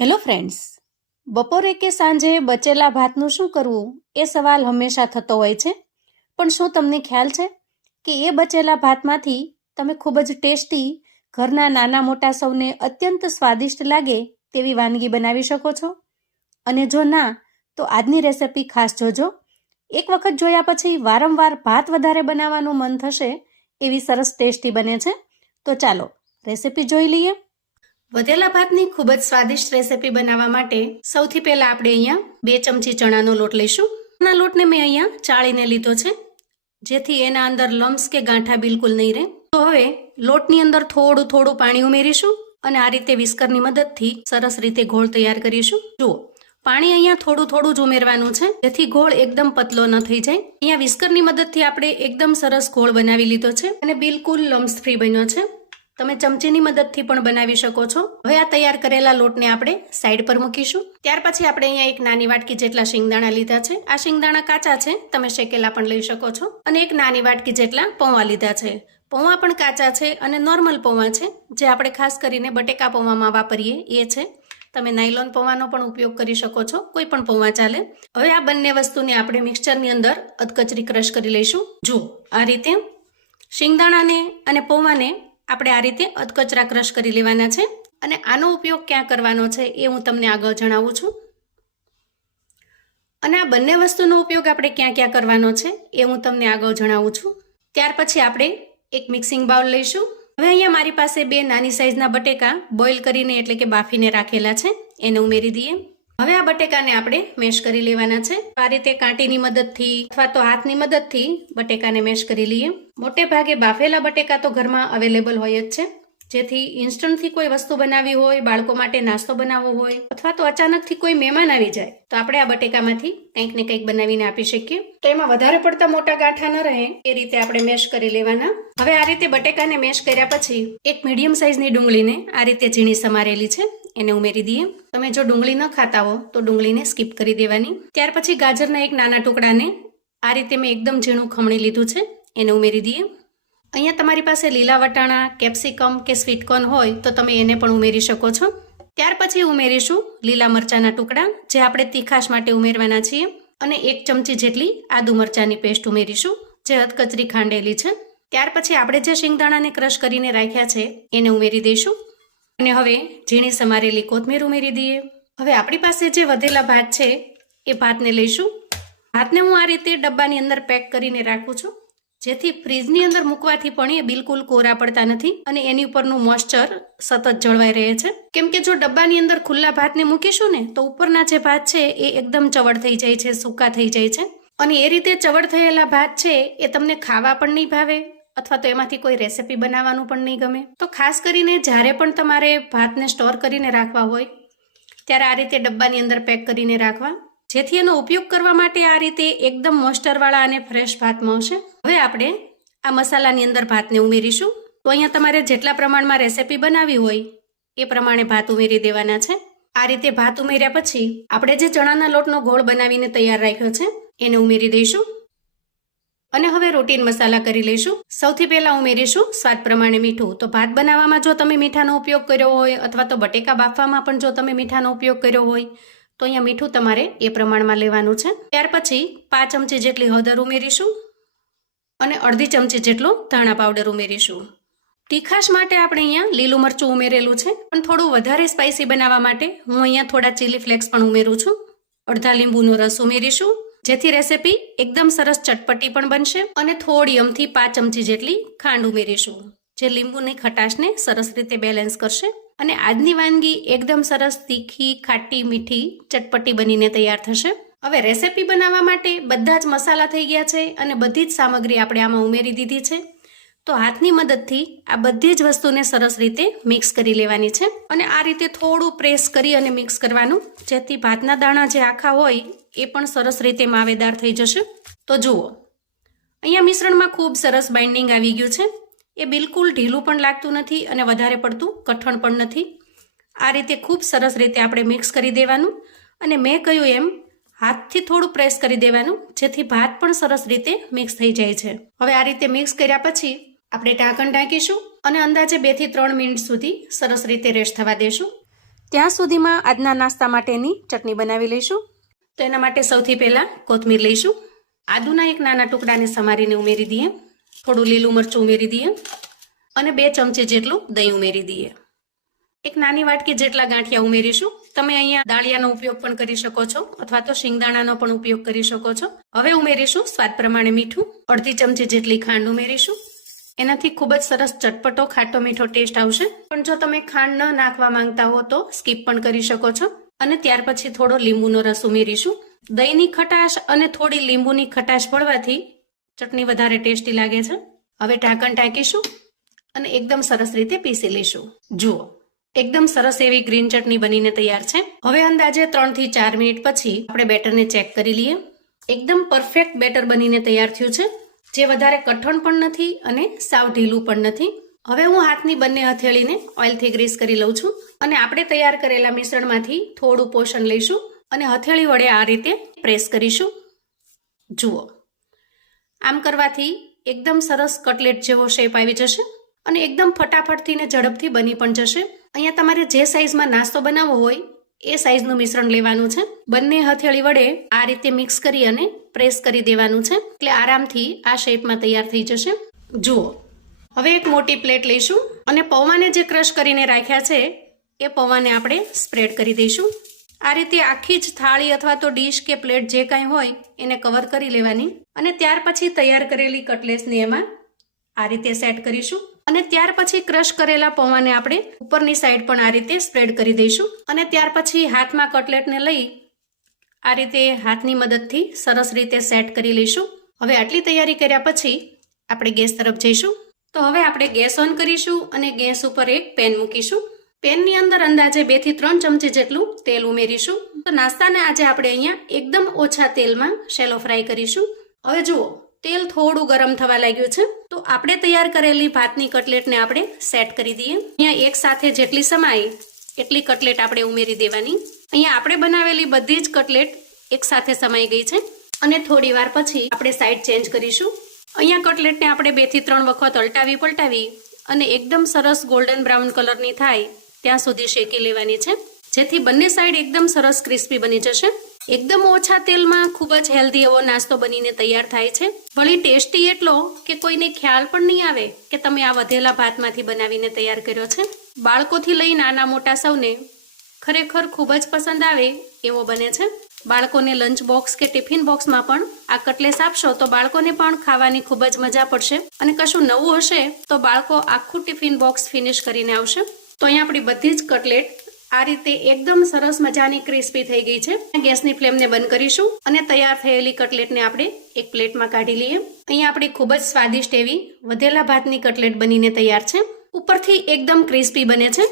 Hello friends બપોરે કે સાંજે બચેલા ભાતનું શું કરવું એ સવાલ હંમેશા થતો હોય છે. પણ શું તમને ખ્યાલ છે કે એ બચેલા ભાતમાંથી તમે ખૂબ જ ટેસ્ટી, ઘરના નાના મોટા સૌને અત્યંત સ્વાદિષ્ટ લાગે તેવી વાનગી બનાવી શકો છો? અને જો ના, તો આજની રેસિપી ખાસ જોજો. એક વખત જોયા પછી વારંવાર ભાત વધારે બનાવવાનું મન થશે એવી સરસ ટેસ્ટી બને છે. તો ચાલો, રેસિપી જોઈ લઈએ. વધેલા ભાતની ખૂબ જ સ્વાદિષ્ટ રેસીપી બનાવવા માટે સૌથી પહેલા આપણે અહીંયા બે ચમચી ચણાનો લોટ લઈશું. ચણાના લોટને મેં અહીંયા ચાળીને લીધો છે, જેથી એના અંદર લમ્સ કે ગાંઠા બિલકુલ નહીં રહે. તો હવે લોટની અંદર થોડું થોડું પાણી ઉમેરીશું અને આ રીતે વિસ્કરની મદદથી સરસ રીતે ઘોળ તૈયાર કરીશું. જુઓ, પાણી અહીંયા થોડું થોડું જ ઉમેરવાનું છે, જેથી ઘોળ એકદમ પતલો ન થઈ જાય. અહીંયા વિસ્કરની મદદથી આપણે એકદમ સરસ ઘોળ બનાવી લીધો છે અને બિલકુલ લમ્સ ફ્રી બન્યો છે. તમે ચમચીની મદદથી પણ બનાવી શકો છો. હવે આ તૈયાર કરેલા લોટને આપણે સાઈડ પર મૂકીશું. ત્યાર પછી આપણે અહીંયા એક નાની વાટકી જેટલા શિંગદાણા લીધા છે. આ શિંગદાણા કાચા છે, તમે શેકેલા પણ લઈ શકો છો. અને એક નાની વાટકી જેટલા પૌવા લીધા છે. પૌવા પણ કાચા છે અને નોર્મલ પૌવા છે. જે આપણે ખાસ કરીને બટેકા પૌવામાં વાપરીએ, એ છે. તમે નાયલોન પૌવાનો પણ ઉપયોગ કરી શકો છો. કોઈ પણ પૌવા ચાલે. હવે આ બંને વસ્તુને આપણે મિક્સચરની અંદર અધકચરી ક્રશ કરી લઈશું. જુઓ, આ રીતે શિંગદાણાને અને પૌવાને આપણે આ રીતે અધકચરા ક્રશ કરી લેવાના છે અને આનો ઉપયોગ ક્યાં કરવાનો છે એ હું તમને આગળ જણાવું છું. અને આ બંને વસ્તુનો ઉપયોગ આપણે ક્યાં ક્યાં કરવાનો છે એ હું તમને આગળ જણાવું છું. ત્યાર પછી આપણે એક મિક્સિંગ બાઉલ લઈશું. હવે અહીંયા મારી પાસે બે નાની સાઇઝના બટેકા બોઇલ કરીને એટલે કે બાફીને રાખેલા છે. એને ઉમેરી દઈએ. હવે આ બટેકાને આપણે મેશ કરી લેવાના છે. આ રીતે કાંટીની મદદથી અથવા તો હાથની મદદથી બટેકાને મેશ કરી લઈએ. મોટે ભાગે બાફેલા બટેકા તો ઘરમાં અવેલેબલ હોય જ છે. જેથી ઇન્સ્ટન્ટથી કોઈ વસ્તુ બનાવવી હોય, બાળકો માટે નાસ્તો બનાવવો હોય, અથવા તો અચાનકથી કોઈ મહેમાન આવી જાય, તો આપણે આ બટેકામાંથી કંઈક ને કંઈક બનાવીને આપી શકીએ. તો એમાં વધારે પડતા મોટા ગાંઠા ન રહે, એ રીતે આપણે મેશ કરી લેવાના. હવે આ રીતે બટેકાને મેશ કર્યા પછી એક મીડિયમ સાઇઝની ડુંગળીને આ રીતે ઝીણી સમારેલી છે. એને ઉમેરી દઈએ. તમે જો ડુંગળી ન ખાતા હો, તો ડુંગળીને સ્કીપ કરી દેવાની. ત્યાર પછી ગાજરના એક નાના ટુકડાને આ રીતે મેં એકદમ ઝીણું ખમણી લીધું છે, એને ઉમેરી દઈએ. અહીંયા તમારી પાસે લીલા વટાણા, કેપ્સિકમ કે સ્વીટકોર્ન હોય, તો તમે એને પણ ઉમેરી શકો છો. ત્યાર પછી ઉમેરીશું લીલા મરચાના ટુકડા, જે આપણે તીખાશ માટે ઉમેરવાના છીએ. અને એક ચમચી જેટલી આદુ મરચાની પેસ્ટ ઉમેરીશું, જે હદકચરી ખાંડેલી છે. ત્યાર પછી આપણે જે શિંગદાણાને ક્રશ કરીને રાખ્યા છે, એને ઉમેરી દઈશું. અને હવે ઝીણી સમારેલી કોથમીર ઉમેરી દઈએ. હવે આપણી પાસે જે વધેલા ભાત છે, એ ભાતને લઈશું. ભાતને હું આ રીતે ડબ્બાની અંદર પેક કરીને રાખું છું. જેથી ફ્રીજની અંદર મૂકવાથી પણ એ બિલકુલ કોરા પડતા નથી અને એની ઉપરનું મોઇસ્ચર સતત જળવાઈ રહે છે. કેમ કે જો ડબ્બાની અંદર ખુલ્લા ભાતને મૂકીશું ને, તો ઉપરના જે ભાત છે, એ એકદમ ચવડ થઈ જાય છે, સૂકા થઈ જાય છે. અને એ રીતે ચવડ થયેલા ભાત છે, એ તમને ખાવા પણ નહીં ભાવે. અથવા તો એમાંથી કોઈ રેસિપી બનાવવાનું પણ નહીં ગમે. તો ખાસ કરીને જ્યારે પણ તમારે ભાતને સ્ટોર કરીને રાખવા હોય, ત્યારે આ રીતે ડબ્બાની અંદર પેક કરીને રાખવા. જેથી એનો ઉપયોગ કરવા માટે આ રીતે એકદમ મોસ્ટરવાળા અને ફ્રેશ ભાત મળશે. હવે આપણે આ મસાલાની અંદર ભાતને ઉમેરીશું. તો અહીંયા તમારે જેટલા પ્રમાણમાં રેસિપી બનાવી હોય, એ પ્રમાણે ભાત ઉમેરી દેવાના છે. આ રીતે ભાત ઉમેર્યા પછી, આપણે જે ચણાના લોટનો ગોળ બનાવીને તૈયાર રાખ્યો છે, એને ઉમેરી દઈશું. અને હવે રોટીન મસાલા કરી લઈશું. સૌથી પહેલા ઉમેરીશું સ્વાદ પ્રમાણે મીઠું. તો ભાત બનાવવામાં જો તમે મીઠાનો ઉપયોગ કર્યો હોય અથવા તો બટેકા બાફવામાં પણ જો તમે મીઠાનો ઉપયોગ કર્યો હોય, તો અહીંયા મીઠું તમારે એ પ્રમાણમાં લેવાનું છે. ત્યાર પછી પાંચ ચમચી જેટલી હળદર ઉમેરીશું અને અડધી ચમચી જેટલો ધાણા પાવડર ઉમેરીશું. તીખાશ માટે આપણે અહીંયા લીલું મરચું ઉમેરેલું છે. પણ થોડું વધારે સ્પાઇસી બનાવવા માટે હું અહીંયા થોડા ચીલી ફ્લેક્સ પણ ઉમેરું છું. અડધા લીંબુનો રસ ઉમેરીશું. જેથી રેસિપી એકદમ સરસ ચટપટી પણ બનશે અને થોડી અમથી પાંચ ચમચી જેટલી ખાંડ ઉમેરીશું. જે લીંબુની ખટાશને સરસ રીતે બેલેન્સ કરશે અને આજની વાનગી એકદમ સરસ, તીખી, ખાટી, મીઠી, ચટપટી બનીને તૈયાર થશે. હવે રેસિપી બનાવવા માટે બધા જ મસાલા થઈ ગયા છે અને બધી જ સામગ્રી આપણે આમાં ઉમેરી દીધી છે. તો હાથની મદદથી આ બધી જ વસ્તુને સરસ રીતે મિક્સ કરી લેવાની છે અને આ રીતે થોડું પ્રેસ કરી અને મિક્સ કરવાનું. જેથી ભાતના દાણા જે આખા હોય એ પણ સરસ રીતે માવેદાર થઈ જશે. તો જુઓ, અહીંયા મિશ્રણમાં ખૂબ સરસ બાઇન્ડિંગ આવી ગયું છે. એ બિલકુલ ઢીલું પણ લાગતું નથી અને વધારે પડતું કઠણ પણ નથી. આ રીતે ખૂબ સરસ રીતે આપણે મિક્સ કરી દેવાનું અને મેં કહ્યું એમ, હાથથી થોડું પ્રેસ કરી દેવાનું, જેથી ભાત પણ સરસ રીતે મિક્સ થઈ જાય છે. હવે આ રીતે મિક્સ કર્યા પછી આપણે ઢાંકણ ઢાંકીશું અને અંદાજે બેથી ત્રણ મિનિટ સુધી સરસ રીતે રેસ્ટ થવા દેશું. ત્યાં સુધીમાં આજના નાસ્તા માટેની ચટણી બનાવી લઈશું. તો એના માટે સૌથી પહેલાં કોથમીર લઈશું. આદુના એક નાના ટુકડાને સમારીને ઉમેરી દઈએ. થોડું લીલું મરચું ઉમેરી દઈએ અને બે ચમચી જેટલું દહીં ઉમેરી દઈએ. એક નાની વાટકી જેટલા ગાંઠિયા ઉમેરીશું. તમે અહીંયા દાળિયાનો ઉપયોગ પણ કરી શકો છો અથવા તો શિંગદાણાનો પણ ઉપયોગ કરી શકો છો. હવે ઉમેરીશું સ્વાદ પ્રમાણે મીઠું. અડધી ચમચી જેટલી ખાંડ ઉમેરીશું. એનાથી ખૂબ જ સરસ ચટપટો, ખાટો, મીઠો ટેસ્ટ આવશે. પણ જો તમે ખાંડ ન નાખવા માંગતા હો તો સ્કીપ પણ કરી શકો છો. અને ત્યાર પછી થોડો લીંબુનો રસ ઉમેરીશું. દહીંની ખટાશ અને થોડી લીંબુની ખટાશ પડવાથી ચટણી વધારે ટેસ્ટી લાગે છે. હવે ઢાંકણ ઢાંકીશું અને એકદમ સરસ રીતે પીસી લઈશું. જુઓ, એકદમ સરસ એવી ગ્રીન ચટણી બનીને તૈયાર છે. હવે અંદાજે ત્રણથી ચાર મિનિટ પછી આપણે બેટરને ચેક કરી લઈએ. એકદમ પરફેક્ટ બેટર બનીને તૈયાર થયું છે. જે વધારે કઠણ પણ નથી અને સાવ ઢીલું પણ નથી. હવે હું હાથની બંને હથેળીને ઓઇલથી ગ્રીસ કરી લઉં છું અને આપણે તૈયાર કરેલા મિશ્રણમાંથી થોડું પોષણ લઈશું અને હથેળી વડે આ રીતે પ્રેસ કરીશું. જુઓ. આમ કરવાથી એકદમ સરસ કટલેટ જેવો શેપ આવી જશે અને એકદમ ફટાફટથી ને ઝડપથી બની પણ જશે. અહીંયા તમારે જે સાઇઝમાં નાસ્તો બનાવવો હોય એ સાઈઝનું મિશ્રણ લેવાનું છે. બંને હથેળી વડે આ રીતે મિક્સ કરી અને પ્રેસ કરી દેવાનું છે. એટલે આરામથી આ શેપમાં તૈયાર થઈ જશે. જુઓ. હવે એક મોટી પ્લેટ લઈશું અને પૌવાને જે ક્રશ કરીને રાખ્યા છે, એ પૌવાને આપણે સ્પ્રેડ કરી દઈશું. આ રીતે આખી જ થાળી અથવા તો ડીશ કે પ્લેટ જે કાંઈ હોય, એને કવર કરી લેવાની અને ત્યાર પછી તૈયાર કરેલી કટલેસને એમાં આ રીતે સેટ કરીશું અને ત્યાર પછી ક્રશ કરેલા પૌવાને આપણે ઉપરની સાઈડ પણ આ રીતે સ્પ્રેડ કરી દઈશું અને ત્યાર પછી હાથમાં કટલેટને લઈ આ રીતે હાથની મદદથી સરસ રીતે સેટ કરી લઈશું. હવે આટલી તૈયારી કર્યા પછી આપણે ગેસ તરફ જઈશું. તો હવે આપણે ગેસ ઓન કરીશું અને ગેસ ઉપર એક પેન મૂકીશું. પેનની અંદર અંદાજે બેથી ત્રણ ચમચી જેટલું તેલ ઉમેરીશું. તો નાસ્તાને આજે આપણે અહીંયા એકદમ ઓછા તેલમાં શેલો ફ્રાય કરીશું. હવે જુઓ, તેલ થોડું ગરમ થવા લાગ્યું છે. તો આપણે તૈયાર કરેલી ભાતની કટલેટને આપણે સેટ કરી દઈએ. અહીંયા એક સાથે જેટલી સમાય એટલી કટલેટ આપણે ઉમેરી દેવાની. અહીંયા આપણે બનાવેલી બધી જ કટલેટ એક સાથે સમાઈ ગઈ છે. અને થોડી વાર પછી આપણે સાઈડ ચેન્જ કરીશું. અહીંયા કટલેટને આપણે બેથી ત્રણ વખત અલટાવી પલટાવી અને એકદમ સરસ ગોલ્ડન બ્રાઉન કલરની થાય ત્યાં સુધી શેકી લેવાની છે. જેથી બંને સાઈડ એકદમ સરસ ક્રિસ્પી બની જશે. એકદમ ઓછા તેલમાં ખૂબ જ હેલ્ધી એવો નાસ્તો બનીને તૈયાર થાય છે. વળી ટેસ્ટી એટલો કે કોઈને ખ્યાલ પણ નહીં આવે કે તમે આ વધેલા ભાતમાંથી બનાવીને તૈયાર કર્યો છે. બાળકોથી લઈ નાના મોટા સૌને ખરેખર ખૂબ જ પસંદ આવે એવો બને છે. બાળકોને લંચ બોક્સ કે ટિફિન બોક્સમાં પણ આ કટલેસ આપશો તો બાળકોને પણ ખાવાની ખૂબ જ મજા પડશે. અને કશું નવું હશે તો બાળકો આખું ટિફિન બોક્સ ફિનિશ કરીને આવશે. તો અહીંયા આપણી બધી જ કટલેટ આ રીતે એકદમ સરસ મજાની ક્રિસ્પી થઈ ગઈ છે. ગેસની ફ્લેમને બંધ કરીશું અને તૈયાર થયેલી કટલેટને આપણે એક પ્લેટમાં કાઢી લઈએ. અહીંયા આપણી ખૂબ જ સ્વાદિષ્ટ એવી વધેલા ભાતની કટલેટ બનીને તૈયાર છે. ઉપરથી એકદમ ક્રિસ્પી બને છે.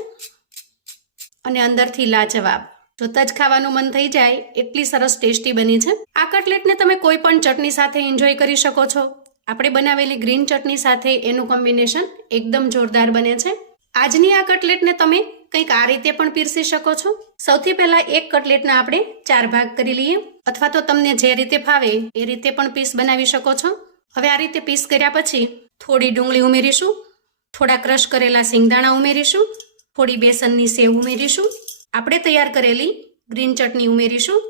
અને અંદરથી લાજવાબ. જોતા જ ખાવાનું મન થઈ જાય, એટલી સરસ ટેસ્ટી બની છે. આ કટલેટને તમે કોઈ પણ ચટણી સાથે એન્જોય કરી શકો છો. આપણે બનાવેલી ગ્રીન ચટણી સાથે એનું કોમ્બિનેશન એકદમ જોરદાર બને છે. આજની આ કટલેટને તમે કંઈક આ રીતે પણ પીરસી શકો છો. સૌથી પહેલા એક કટલેટના આપણે ચાર ભાગ કરી લઈએ. અથવા તો તમને જે રીતે ફાવે એ રીતે પણ પીસ બનાવી શકો છો. હવે આ રીતે પીસ કર્યા પછી થોડી ડુંગળી ઉમેરીશું. થોડા ક્રશ કરેલા સિંગદાણા ઉમેરીશું. થોડી બેસનની સેવ ઉમેરીશું. આપણે તૈયાર કરેલી ગ્રીન ચટણી ઉમેરીશું.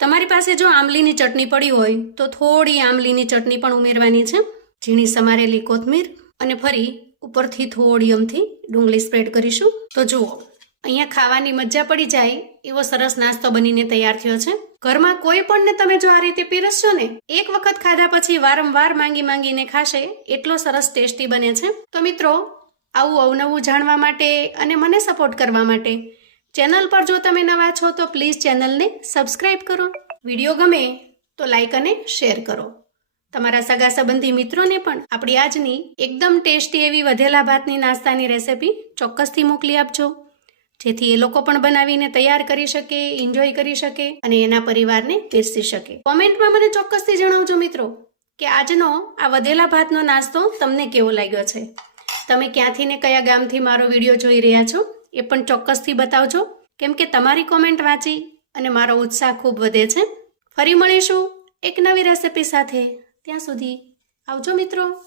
તમારી પાસે જો આંબલીની ચટણી પડી હોય, તો થોડી આંબલીની ચટણી પણ ઉમેરવાની છે. ઝીણી સમારેલી કોથમીર અને ફરી ઉપરથી થોડી અમથી ડુંગળી સ્પ્રેડ કરીશું. તો જુઓ, અહીંયા ખાવાની મજા પડી જાય એવો સરસ નાસ્તો બનીને તૈયાર થયો છે. ઘરમાં કોઈ પણને તમે જો આ રીતે પીરસશો ને, એક વખત ખાધા પછી વારંવાર માંગી માંગીને ખાશે, એટલો સરસ ટેસ્ટી બને છે. તો મિત્રો, આવું અવનવું જાણવા માટે અને મને સપોર્ટ કરવા માટે ચેનલ પર જો તમે નવા છો તો પ્લીઝ ચેનલને સબસ્ક્રાઇબ કરો. વીડિયો ગમે તો લાઈક અને શેર કરો. તમારા સગા સંબંધી મિત્રોને પણ આપણી આજની એકદમ ટેસ્ટી એવી વધેલા ભાતની નાસ્તાની રેસિપી ચોક્કસથી મોકલી આપજો. જેથી એ લોકો પણ બનાવીને તૈયાર કરી શકે એન્જોય કરી શકે અને એના પરિવારને પીરસી શકે. કોમેન્ટમાં મને ચોક્કસથી જણાવજો મિત્રો કે આજનો આ વધેલા ભાતનો નાસ્તો તમને કેવો લાગ્યો છે? તમે ક્યાંથી ને કયા ગામથી મારો વીડિયો જોઈ રહ્યા છો? એ પણ ચોક્કસથી બતાવજો. કેમ કે તમારી કોમેન્ટ વાંચી અને મારો ઉત્સાહ ખૂબ વધે છે. ફરી મળીશું એક નવી રેસિપી સાથે. ત્યાં સુધી આવજો મિત્રો.